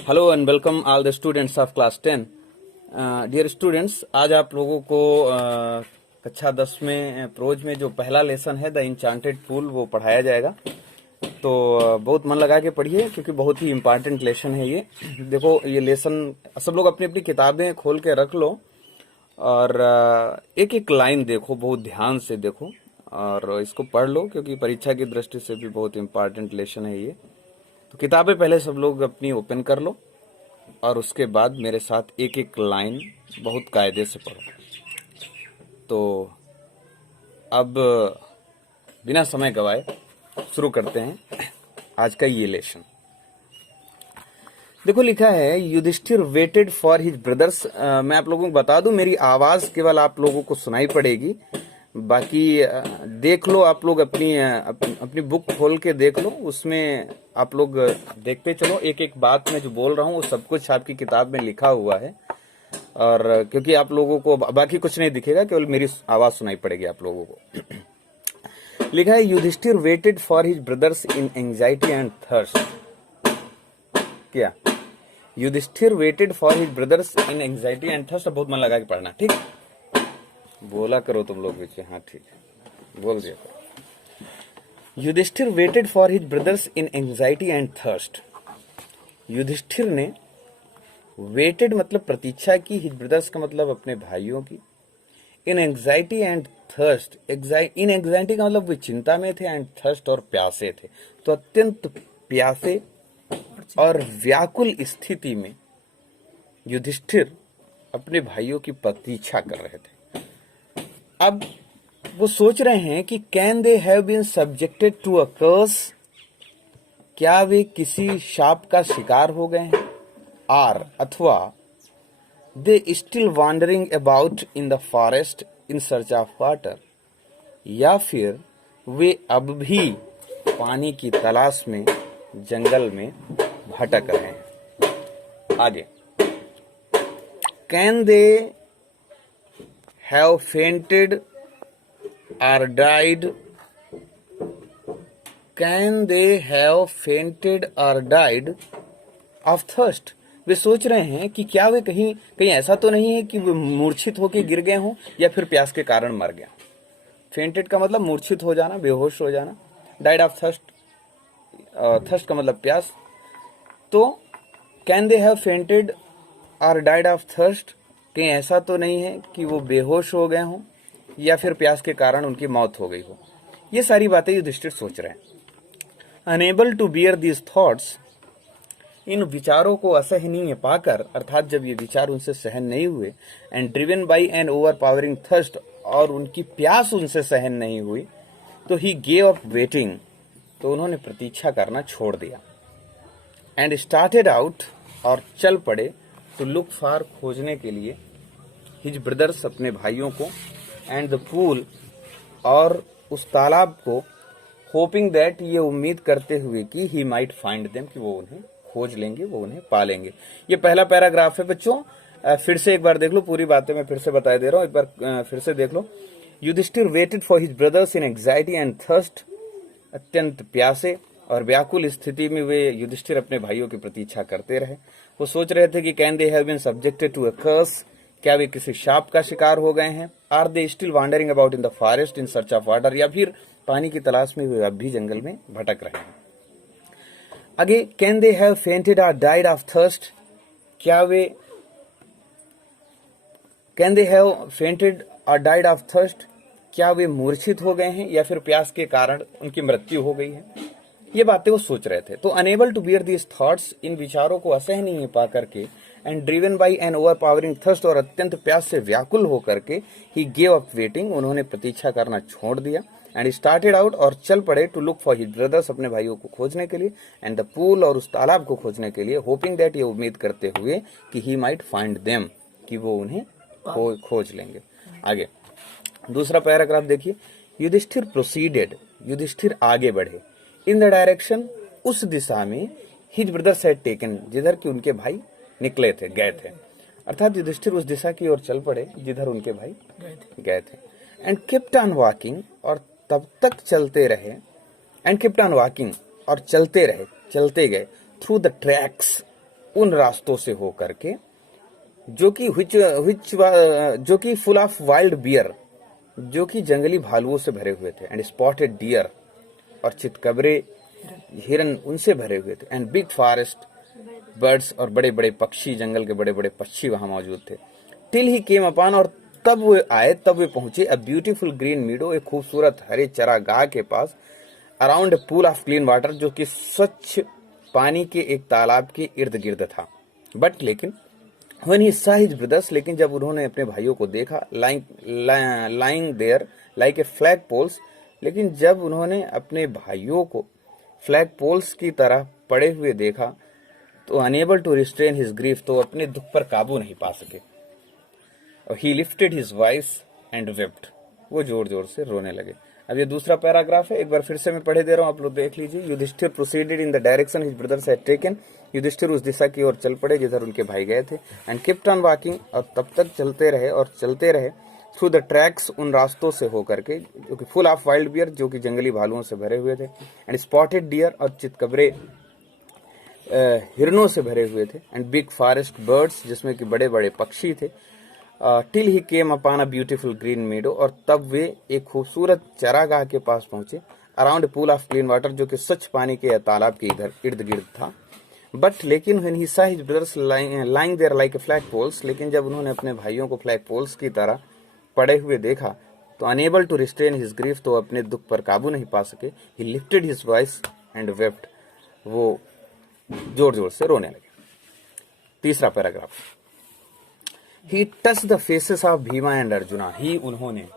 Hello and welcome all the students of class 10। Dear students, आज आप लोगों को कक्षा 10 में प्रोज में जो पहला लेसन है द इंचांटेड पूल वो पढ़ाया जाएगा। तो बहुत मन लगा के पढ़िए क्योंकि बहुत ही इम्पोर्टेंट लेसन है ये। देखो, ये लेसन सब लोग अपनी अपनी किताबें खोल के रख लो और एक एक लाइन देखो, बहुत ध्यान से देखो और इसको पढ़ लो क्योंकि परीक्षा की दृष्टि से भी बहुत इम्पोर्टेंट लेसन है ये। तो किताबें पहले सब लोग अपनी ओपन कर लो और उसके बाद मेरे साथ एक एक लाइन बहुत कायदे से पढ़ो। तो अब बिना समय गवाए शुरू करते हैं आज का ये लेसन। देखो, लिखा है Yudhishthir waited for his brothers. मैं आप लोगों को बता दूं, मेरी आवाज केवल आप लोगों को सुनाई पड़ेगी, बाकी देख लो आप लोग अपनी बुक खोल के देख लो, उसमें आप लोग देखते चलो। एक एक बात मैं जो बोल रहा हूँ वो सब कुछ आपकी किताब में लिखा हुआ है और क्योंकि आप लोगों को बाकी कुछ नहीं दिखेगा, केवल मेरी आवाज सुनाई पड़ेगी आप लोगों को। लिखा है Yudhishthir waited for his brothers in anxiety and thirst. क्या Yudhishthir waited for his brothers in anxiety and thirst? बहुत मन लगा के पढ़ना, ठीक? बोला करो तुम लोग भी। हाँ ठीक है, बोल दिया करो। Yudhishthira waited for his brothers in anxiety and thirst. Yudhishthira ने वेटेड मतलब प्रतीक्षा की, हिज ब्रदर्स का मतलब अपने भाइयों की, in anxiety and thirst. In anxiety का मतलब वे चिंता में थे, एंड थर्स्ट और प्यासे थे। तो अत्यंत प्यासे और व्याकुल स्थिति में युधिष्ठिर अपने भाइयों की प्रतीक्षा कर रहे थे। अब वो सोच रहे हैं कि can they have been subjected to a curse? क्या वे किसी शाप का शिकार हो गए हैं? आर अथवा they still wandering about in the forest in search of water? या फिर वे अब भी पानी की तलाश में जंगल में भटक रहे हैं? आगे, can they have fainted or died? Can they have fainted or died of thirst? वे सोच रहे हैं कि क्या वे कहीं ऐसा तो नहीं है कि वे मूर्छित होकर गिर गए हों या फिर प्यास के कारण मर गए। फेंटेड का मतलब मूर्छित हो जाना, बेहोश हो जाना। डाइड ऑफ थर्स्ट, थर्स्ट का मतलब प्यास। तो कैन दे हैव फेंटेड और डाइड ऑफ थर्स्ट, कहीं ऐसा तो नहीं है कि वो बेहोश हो गए हों या फिर प्यास के कारण उनकी मौत हो गई हो। ये सारी बातें युधिष्ठिर सोच रहे हैं। Unable to bear these thoughts, इन विचारों को असहनीय पाकर, अर्थात जब ये विचार उनसे सहन नहीं हुए, and driven by an overpowering thirst, और उनकी प्यास उनसे सहन नहीं हुई, तो ही गेव अप वेटिंग, तो उन्होंने प्रतीक्षा करना छोड़ दिया। एंड स्टार्टेड आउट, और चल पड़े, टू लुक फॉर, खोजने के लिए, हिज ब्रदर्स, अपने भाइयों को, एंड द पूल, और उस तालाब को, होपिंग दैट, ये उम्मीद करते हुए कि ही माइट फाइंड देम, कि वो उन्हें खोज लेंगे, वो उन्हें पालेंगे। ये पहला पैराग्राफ है बच्चों। फिर से एक बार देख लो, पूरी बातें मैं फिर से बता दे रहा हूं, एक बार फिर से देख लो। Yudhishthir waited for his brothers in anxiety and thirst. अत्यंत प्यासे और व्याकुल स्थिति में वे युधिष्ठिर अपने भाइयों की प्रतीक्षा करते रहे। वो सोच रहे थे कि can they have been subjected to a curse? क्या वे किसी शाप का शिकार हो गए हैं? Are they still wandering about in the forest in search of water? या फिर पानी की तलाश में वे अब भी जंगल में भटक रहे हैं। आगे, कैन दे हैव फेंटेड और डाइड ऑफ थर्स्ट? क्या वे कैन दे हैव फेंटेड और डाइड ऑफ थर्स्ट? क्या वे मूर्छित हो गए हैं या फिर प्यास के कारण उनकी मृत्यु हो गई है? ये बातें वो सोच रहे थे। तो unable to bear these thoughts, इन विचारों को असहनीय पा करके, and driven by an overpowering thirst, और अत्यंत प्यास से व्याकुल होकर के, ही गेव अप वेटिंग, उन्होंने प्रतीक्षा करना छोड़ दिया। एंड स्टार्टेड आउट, और चल पड़े, to look for his brothers, अपने भाइयों को खोजने के लिए, एंड द पूल, और उस तालाब को खोजने के लिए, होपिंग दैट, ये उम्मीद करते हुए कि ही माइट फाइंड देम, कि वो उन्हें खोज लेंगे। आगे दूसरा पैराग्राफ देखिए। युधिष्ठिर प्रोसीडेड, युधिष्ठिर आगे बढ़े, इन द डायरेक्शन, उस दिशा में, हिज ब्रदर्स हैड टेकन, जिधर कि उनके भाई निकले थे, गए थे। अर्थात युधिष्ठिर उस दिशा की ओर चल पड़े जिधर उनके भाई गए थे। एंड केप्ट ऑन वॉकिंग, और तब तक चलते रहे, एंड केप्ट ऑन वॉकिंग, और चलते रहे, चलते गए, थ्रू द ट्रैक्स, उन रास्तों से हो करके जो कि फुल ऑफ वाइल्ड बियर, जो कि जंगली भालुओं से भरे हुए थे, एंड स्पॉटेड डियर, और चितकबरे हिरन उनसे भरे हुए थे, एंड बिग फॉरेस्ट बर्ड्स, और बड़े बड़े पक्षी, जंगल के बड़े बड़े पक्षी वहां मौजूद थे। टिल ही केम अपॉन, और तब वे पहुंचे अ ब्यूटीफुल ग्रीन मीडो, एक खूबसूरत हरे चरागाह के पास, around a pool of clean water, जो कि स्वच्छ पानी के एक तालाब के इर्द गिर्द था। बट लेकिन when he saw his brothers, लेकिन जब उन्होंने अपने भाइयों को देखा, lying there like a flag poles, लेकिन जब उन्होंने अपने भाइयों को फ्लैग पोल्स की तरह पड़े हुए देखा, तो unable to restrain his grief, तो अपने दुख पर काबू नहीं पा सके। He lifted his voice and wept, वो जोर जोर से रोने लगे। अब ये दूसरा पैराग्राफ है, एक बार फिर से मैं पढ़े दे रहा हूं, आप लोग देख लीजिए। Yudhishthira proceeded in the direction his brothers had taken, Yudhishthira उस दिशा की ओर चल पड़े जिधर उनके भाई गए थे। एंड केप्ट ऑन वॉकिंग, और तब तक चलते रहे थ्रू द ट्रैक्स, उन रास्तों से होकर के, जो कि फुल ऑफ वाइल्ड बियर, जो कि जंगली भालुओं से भरे हुए थे, एंड स्पॉटेड डियर, और चितकबरे हिरनों से भरे हुए थे, एंड बिग फॉरेस्ट बर्ड्स, जिसमें कि बड़े बड़े पक्षी थे। Till he came upon a beautiful green मीडो, और तब वे एक खूबसूरत चरागाह के पास पहुंचे, around pool of clean water, जो कि स्वच्छ पानी के तालाब के इर्द गिर्द था। बट लेकिन when he saw his brothers lying there like a flag poles, लेकिन जब उन्होंने अपने भाइयों को फ्लैग पोल्स की तरह पड़े हुए देखा, तो unable to restrain his grief, तो अपने दुख पर काबू नहीं पा सके। He lifted his voice and wept, वो जोर जोर से रोने लगे। तीसरा paragraph, he touch the faces of Bhima and Arjuna, he उन्होंने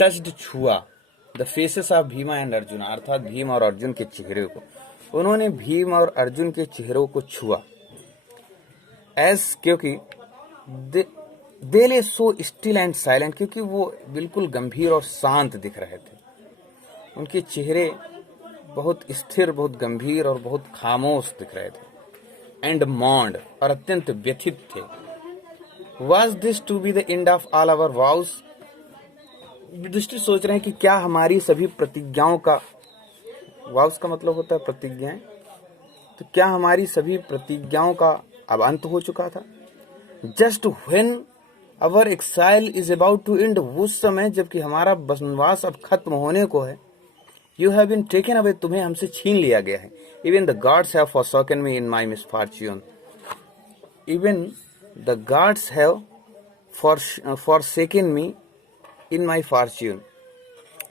टच्ड छुआ, the faces of Bhima and Arjuna, अर्थात भीम और अर्जुन के चेहरे को, उन्होंने भीम और अर्जुन के चेहरों को छुआ। एस, क्योंकि दे lay so still and silent, क्योंकि वो बिल्कुल गंभीर और शांत दिख रहे थे। उनके चेहरे बहुत स्थिर, बहुत गंभीर और बहुत खामोश दिख रहे थे। एंड मॉन्ड, और अत्यंत व्यथित थे। Was this to be the end of all our vows? Yudhishthir सोच रहे हैं कि क्या हमारी सभी प्रतिज्ञाओं का, वाउस का मतलब होता है प्रतिज्ञाएं, तो क्या हमारी सभी प्रतिज्ञाओं का अब अंत हो चुका था। Just when our exile is about to end, उस समय जबकि हमारा वनवास अब खत्म होने को है। You have been taken away, तुम्हें हमसे छीन लिया गया है। Even the gods have फॉरसॉकन me in my misfortune, even the gods have forsaken me in my fortune,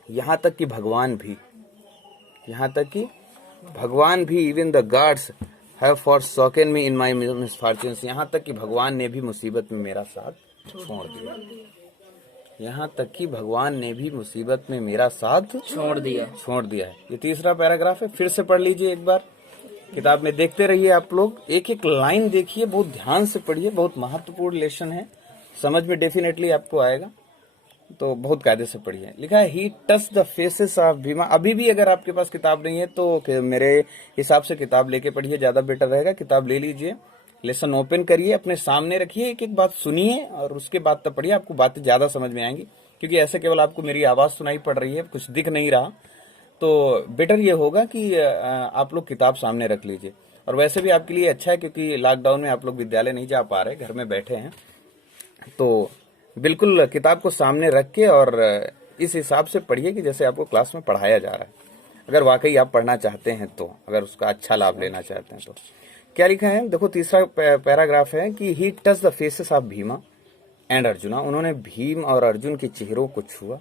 यहाँ तक कि भगवान भी, even the gods have फॉरसॉकन me in my misfortune, यहाँ तक कि भगवान ने भी मुसीबत में मेरा साथ छोड़ दिया। यहाँ तक कि भगवान ने भी मुसीबत में मेरा साथ छोड़ दिया है। ये तीसरा पैराग्राफ है, फिर से पढ़ लीजिए एक बार, किताब में देखते रहिए आप लोग, एक एक लाइन देखिए, बहुत ध्यान से पढ़िए, बहुत महत्वपूर्ण लेसन है, समझ में डेफिनेटली आपको आएगा, तो बहुत कायदे से पढ़िए। लिखा है he touch the faces of Bhima. अभी भी अगर आपके पास किताब नहीं है तो मेरे हिसाब से किताब लेके पढ़िए, ज्यादा बेटर रहेगा। किताब ले लीजिए, लेसन ओपन करिए, अपने सामने रखिए, एक एक बात सुनिए और उसके बाद तब पढ़िए, आपको बातें ज्यादा समझ में आएंगी। क्योंकि ऐसे केवल आपको मेरी आवाज सुनाई पड़ रही है, कुछ दिख नहीं रहा, तो बेटर ये होगा कि आप लोग किताब सामने रख लीजिए। और वैसे भी आपके लिए अच्छा है, क्योंकि लॉकडाउन में आप लोग विद्यालय नहीं जा पा रहे, घर में बैठे हैं, तो बिल्कुल किताब को सामने रख के और इस हिसाब से पढ़िए कि जैसे आपको क्लास में पढ़ाया जा रहा है, अगर वाकई आप पढ़ना चाहते हैं तो, अगर उसका अच्छा लाभ लेना चाहते हैं तो। क्या लिखा है देखो, तीसरा पैराग्राफ है कि he touch the faces of Bhima and Arjuna, उन्होंने भीम और अर्जुन के चेहरों को छुआ।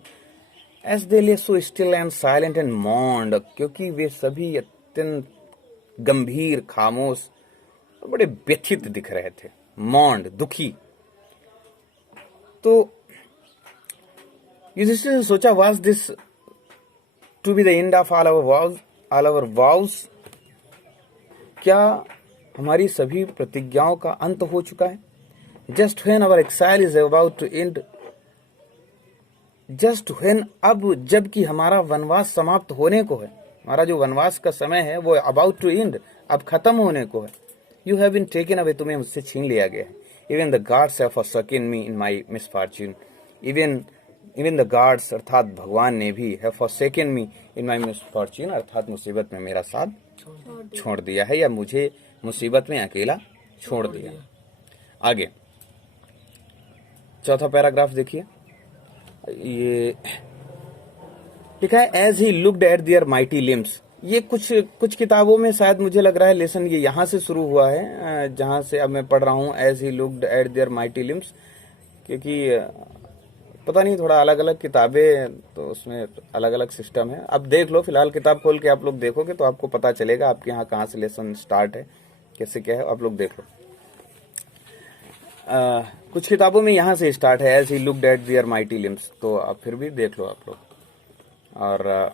As they lay so still and silent and moaned, क्योंकि वे सभी अत्यंत गंभीर, खामोश और बड़े व्यथित दिख रहे थे। मॉन्ड, दुखी। तो युधिष्ठिर ने सोचा, was this to be the end of all our vows, क्या हमारी सभी प्रतिज्ञाओं का अंत हो चुका है। Just when our exile is about to end, just when, अब जबकि हमारा वनवास समाप्त होने को है, हमारा जो वनवास का समय है वो अबाउट टू एंड, अब खत्म होने को है। You have been taken away, तुम्हें मुझसे छीन लिया गया है। Even the gods have फॉरसॉकन me in my misfortune, even the गॉड्स अर्थात भगवान ने भी have forsaken me in my misfortune, अर्थात मुसीबत में मेरा साथ छोड़ दिया है, या मुझे मुसीबत में अकेला छोड़ दिया। आगे चौथा पैराग्राफ देखिए, ये लिखा है as he looked at their mighty limbs. ये कुछ किताबों में शायद मुझे लग रहा है लेसन ये यहां से शुरू हुआ है, जहां से अब मैं पढ़ रहा हूं as he looked at their mighty limbs, क्योंकि पता नहीं थोड़ा अलग अलग किताबें तो उसमें अलग अलग सिस्टम है। अब देख लो, फिलहाल किताब खोल के आप लोग देखोगे तो आपको पता चलेगा आपके यहाँ कहाँ से लेसन स्टार्ट है, कैसे क्या है, आप लोग देख लो। कुछ किताबों में यहाँ से स्टार्ट है as he looked at their mighty limbs, तो आप फिर भी देख लो आप लोग। और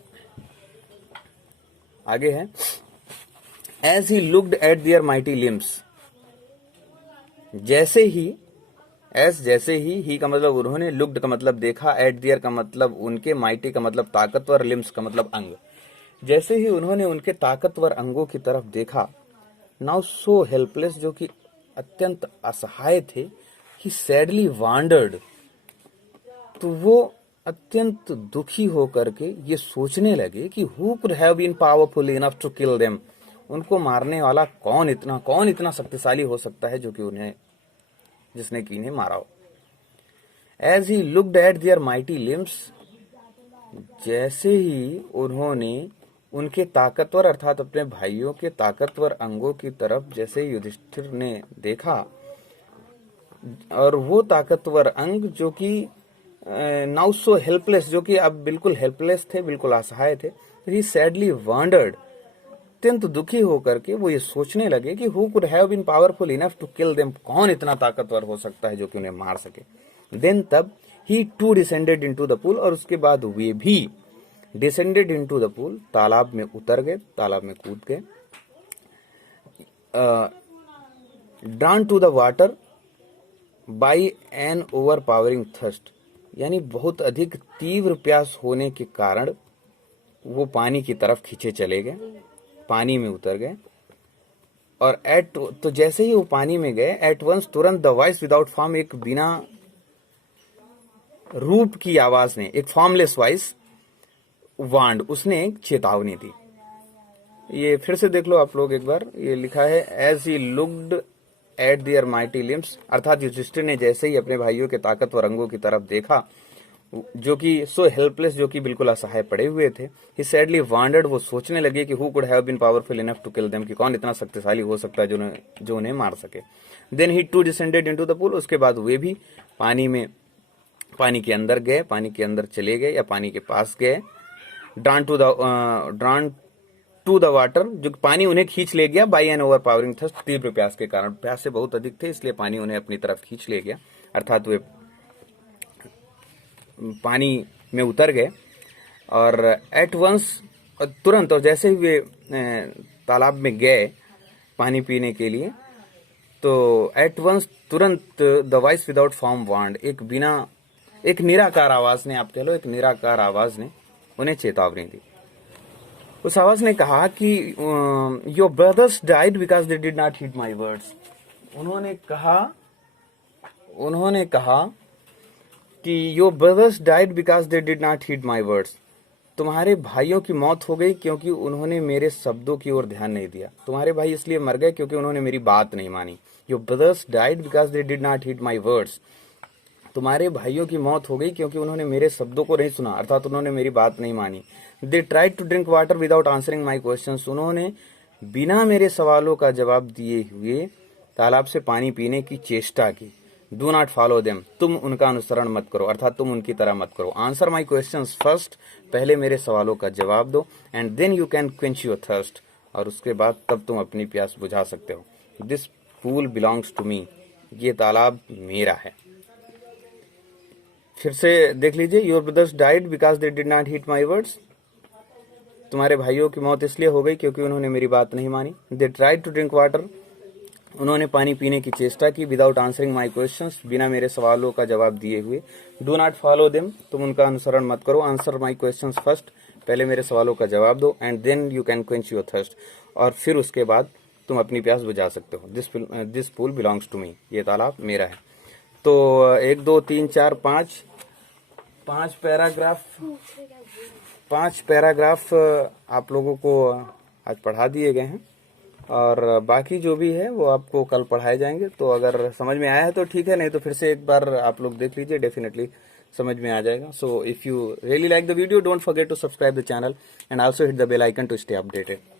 आगे है as he looked at their mighty limbs, जैसे ही, एस जैसे ही का मतलब उन्होंने, लुक्ड का मतलब देखा, एट दियर का मतलब उनके, माइटी का मतलब ताकतवर, लिम्स का मतलब अंग। जैसे ही उन्होंने उनके ताकतवर अंगों की तरफ देखा, नाउ सो हेल्पलेस, जो कि अत्यंत असहाय थे, ही सैडली वांडर्ड, तो वो अत्यंत दुखी होकर के ये सोचने लगे कि who could have been powerful enough to kill them, उनको मारने वाला कौन इतना शक्तिशाली हो सकता है जो कि उन्हें, जिसने कि इन्हें मारा हो। As he looked at their mighty limbs, जैसे ही उन्होंने उनके ताकतवर अर्थात अपने भाइयों के ताकतवर अंगों की तरफ जैसे युधिष्ठिर ने देखा, और वो ताकतवर अंग जो कि नाउ सो हेल्पलेस, जो कि अब बिल्कुल हेल्पलेस थे, बिल्कुल असहाय थे, ही सैडली वांडर्ड, अत्यंत दुखी होकर के वो ये सोचने लगे कि who could have been powerful enough to kill them, कौन इतना ताकतवर हो सकता है जो कि उन्हें मार सके। देन तब he too descended into the pool, और उसके बाद वे भी डिसेंडेड इनटू द पूल, तालाब में उतर गए, तालाब में कूद गए। Drawn to the water by an overpowering thirst, यानी बहुत अधिक तीव्र प्यास होने के कारण वो पानी की तरफ खींचे चले गए, पानी में उतर गए। और तो जैसे ही वो पानी में गए, एट वंस तुरंत द वॉइस विदाउट फॉर्म, एक बिना रूप की आवाज ने, एक फॉर्मलेस वॉइस, वांड, उसने एक चेतावनी दी। ये फिर से देख लो आप लोग एक बार, ये लिखा है as he looked at their mighty limbs, अर्थात युधिष्ठिर ने जैसे ही अपने भाइयों के ताकतवर अंगों की तरफ देखा, जो कि सो हेल्पलेस, जो कि बिल्कुल असहाय पड़े हुए थे, ही सैडली वांडर्ड, वो सोचने लगे कि who could have been powerful enough to kill them, कि कौन इतना शक्तिशाली हो सकता है जो उन्हें मार सके। Then he too descended into the pool, उसके बाद वे भी पानी के अंदर गए, पानी के अंदर चले गए या पानी के पास गए। ड्रान टू द वाटर, जो पानी उन्हें खींच ले गया, by an overpowering thirst, तीव्र प्यास के कारण, प्यास से बहुत अधिक थे इसलिए पानी उन्हें अपनी तरफ खींच ले गया, अर्थात वे पानी में उतर गए। और एट वंस, तुरंत, और जैसे ही वे तालाब में गए पानी पीने के लिए, तो एट वंस तुरंत द वॉइस विदाउट फॉर्म वांड, एक निराकार आवाज ने, आप कह लो एक निराकार आवाज ने उन्हें चेतावनी दी। उस आवाज ने कहा कि your brothers died because they did not heed my words, उन्होंने कहा कि your brothers died because they did not heed my words, तुम्हारे भाइयों की मौत हो गई क्योंकि उन्होंने मेरे शब्दों की ओर ध्यान नहीं दिया, तुम्हारे भाई इसलिए मर गए क्योंकि उन्होंने मेरी बात नहीं मानी। Your brothers died because they did not heed my words, तुम्हारे भाइयों की मौत हो गई क्योंकि उन्होंने मेरे शब्दों को नहीं सुना, अर्थात उन्होंने मेरी बात नहीं मानी। They tried to drink water without answering my questions, उन्होंने बिना मेरे सवालों का जवाब दिए हुए तालाब से पानी पीने की चेष्टा की। डू नॉट फॉलो देम, तुम उनका अनुसरण मत करो, अर्थात तुम उनकी तरह मत करो। आंसर माई क्वेश्चंस फर्स्ट, पहले मेरे सवालों का जवाब दो। And then you can quench your thirst, और उसके बाद तब तुम अपनी प्यास बुझा सकते हो। This pool belongs to me, ये तालाब मेरा है। फिर से देख लीजिए, your brothers died because they did not heed my words, तुम्हारे भाइयों की मौत इसलिए हो गई क्योंकि उन्होंने मेरी बात नहीं मानी। They tried to drink water, उन्होंने पानी पीने की चेष्टा की। विदाउट आंसरिंग माई क्वेश्चंस, बिना मेरे सवालों का जवाब दिए हुए। डू नॉट फॉलो देम, तुम उनका अनुसरण मत करो। आंसर माई क्वेश्चंस फर्स्ट, पहले मेरे सवालों का जवाब दो। And then you can quench your thirst, और फिर उसके बाद तुम अपनी प्यास बुझा सकते हो। This pool belongs to me, ये तालाब मेरा है। तो 1 2 3 4 5 पैराग्राफ आप लोगों को आज पढ़ा दिए गए हैं। और बाकी जो भी है वो आपको कल पढ़ाए जाएंगे। तो अगर समझ में आया है तो ठीक है, नहीं तो फिर से एक बार आप लोग देख लीजिए, डेफिनेटली समझ में आ जाएगा। So if you really like the video, don't forget to subscribe the channel and also hit the bell icon to stay updated.